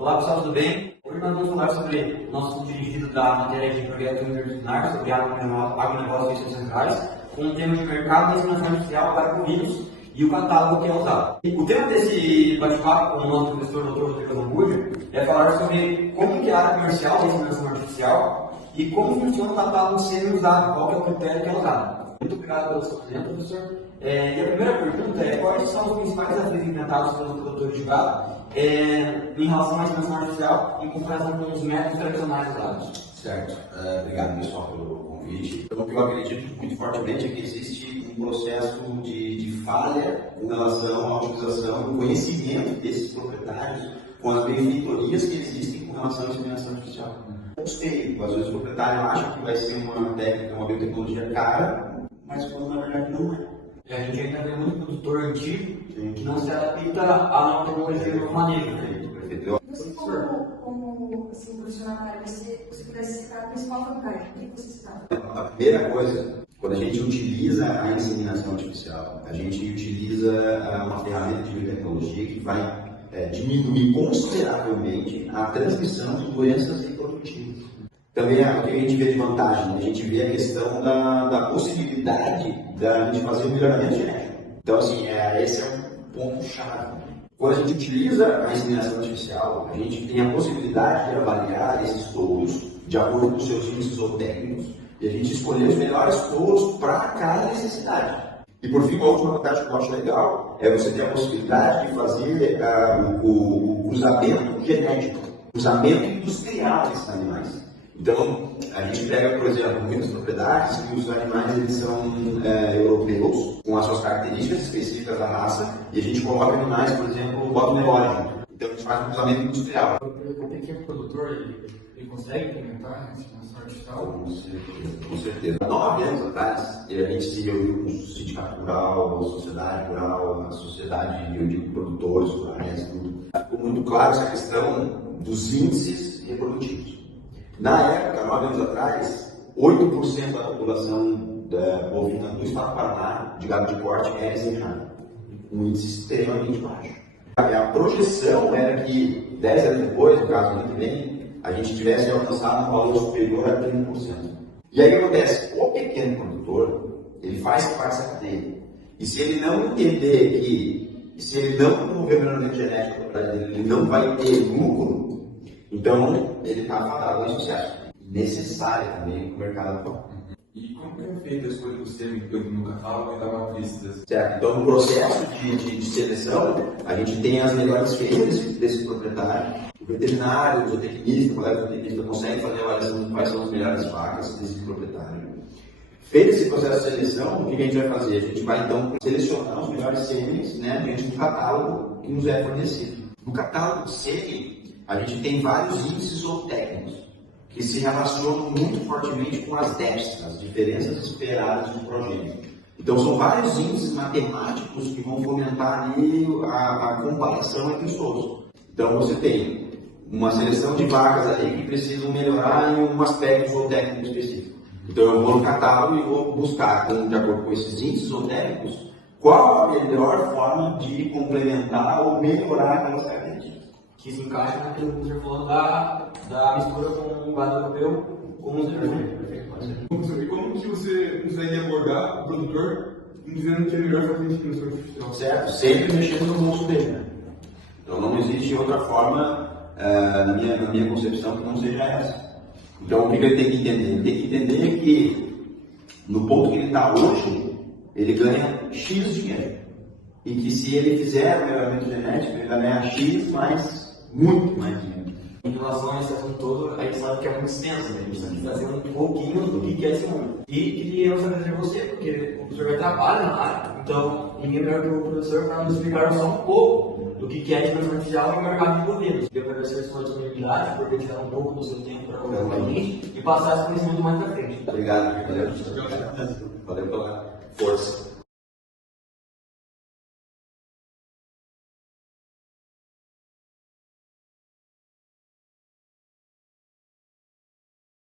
Olá pessoal, tudo bem? Hoje nós vamos falar sobre o nosso ponto de vista da matéria de projeto interdisciplinar sobre agronegócio e ciências centrais, com o tema de mercado e ensinação artificial para bovinos e o catálogo que é usado. O tema desse bate-papo com o nosso professor Dr. Rodrigo Zambuja é falar sobre como que é a área comercial da ensinação artificial e como funciona o catálogo sendo usado, qual que é o critério que é usado. Muito obrigado pelo seu tempo, professor. E a primeira pergunta é: quais são os principais desafios enfrentados pelos produtores de gado em relação à ensinação artificial em comparação com os métodos tradicionais usados? Certo. Obrigado, pessoal, pelo convite. Então, o que eu acredito muito fortemente é que existe um processo de falha com relação à utilização e conhecimento desses proprietários com as benfeitorias que existem com relação à inseminação artificial. Às vezes o proprietário acha que vai ser uma técnica, uma biotecnologia cara, mas quando na verdade não é. A gente ainda vê muito produtor antigo que não se adapta à nova tecnologia do manejo. Perfeito. Você, como assim, profissional na área, se você pudesse citar a principal vantagem, o que você citava? A primeira coisa, quando a gente utiliza a inseminação artificial, a gente utiliza uma ferramenta de biotecnologia que vai diminuir consideravelmente a transmissão de doenças reprodutivas. Também o que a gente vê de vantagem, a gente vê a questão da possibilidade da gente fazer o melhoramento genético. Então, assim, esse é um ponto-chave. Quando a gente utiliza a inseminação artificial, a gente tem a possibilidade de avaliar esses touros de acordo com os seus índices zootécnicos e a gente escolher os melhores touros para cada necessidade. E por fim, uma última vantagem que eu acho legal é você ter a possibilidade de fazer o cruzamento genético, cruzamento industrial desses animais. Então, a gente pega, por exemplo, muitas propriedades que os animais eles são europeus, com as suas características específicas da raça, e a gente coloca animais, por exemplo, botomelóide. Então, a gente faz um cruzamento industrial. O pequeno produtor, ele consegue implementar a inseminação artificial? Com certeza. 9 anos atrás, a gente se reuniu com o sindicato rural, a sociedade rural, a sociedade, eu digo, produtores rurais, tudo. Ficou muito claro essa questão dos índices reprodutivos. Na época, 9 anos atrás, 8% da população bovina do estado do Paraná, de gado de corte, era inseminada. Um índice extremamente baixo. A projeção era que 10 anos depois, no caso do ano que vem, a gente tivesse alcançado um valor superior a 30%. E aí o que acontece? O pequeno produtor, ele faz parte dessa cadeia. E se ele não entender que, se ele não promover o melhoramento genético da propriedade dele, ele não vai ter lucro, então ele está fadado ao sucesso. Necessário também para o mercado atual. E como que é feita a escolha do sêmen no catálogo e da matriz? Certo. Então, no processo de seleção, a gente tem as melhores feiras desse proprietário. O veterinário, o zootecnista, o colega zootecnista consegue fazer a avaliação de quais são as melhores vacas desse proprietário. Feito esse processo de seleção, o que a gente vai fazer? A gente vai, então, selecionar os melhores sêmenes, né, diante do catálogo que nos é fornecido. No catálogo de sêmen, a gente tem vários índices zootécnicos que se relacionam muito fortemente com as DEPs, as diferenças esperadas do progênio. Então, são vários índices matemáticos que vão fomentar ali a comparação entre os touros. Então, você tem uma seleção de vacas ali que precisam melhorar em um aspecto zootécnico específico. Então, eu vou no catálogo e vou buscar, de acordo com esses índices zootécnicos, qual a melhor forma de complementar ou melhorar aquelas características. Que se encaixa naquilo que você falou da mistura com o gado europeu com os europeus. E como que você consegue abordar o produtor dizendo que é melhor fazer inseminação artificial? Certo? Sempre mexendo no bolso dele, né? Então não existe outra forma, na minha concepção, que não seja essa. Então o que ele tem que entender? Ele tem que entender que no ponto que ele está hoje, ele ganha X dinheiro. E que se ele fizer o melhoramento genético, ele vai ganhar X mais, muito mais dinheiro. Em relação a esse assunto todo, a gente sabe que é muito extenso, né? A gente tem que fazer um pouquinho do que é esse mundo. E queria saber você, porque o professor trabalha na área, então ninguém melhor que o professor para nos explicar só um pouco do que é a inseminação artificial e o mercado de bovinos. Queria agradecer a sua disponibilidade por ter tirado um pouco do seu tempo para conversar com a gente e passar esse conhecimento mais para frente. Obrigado, valeu pela força.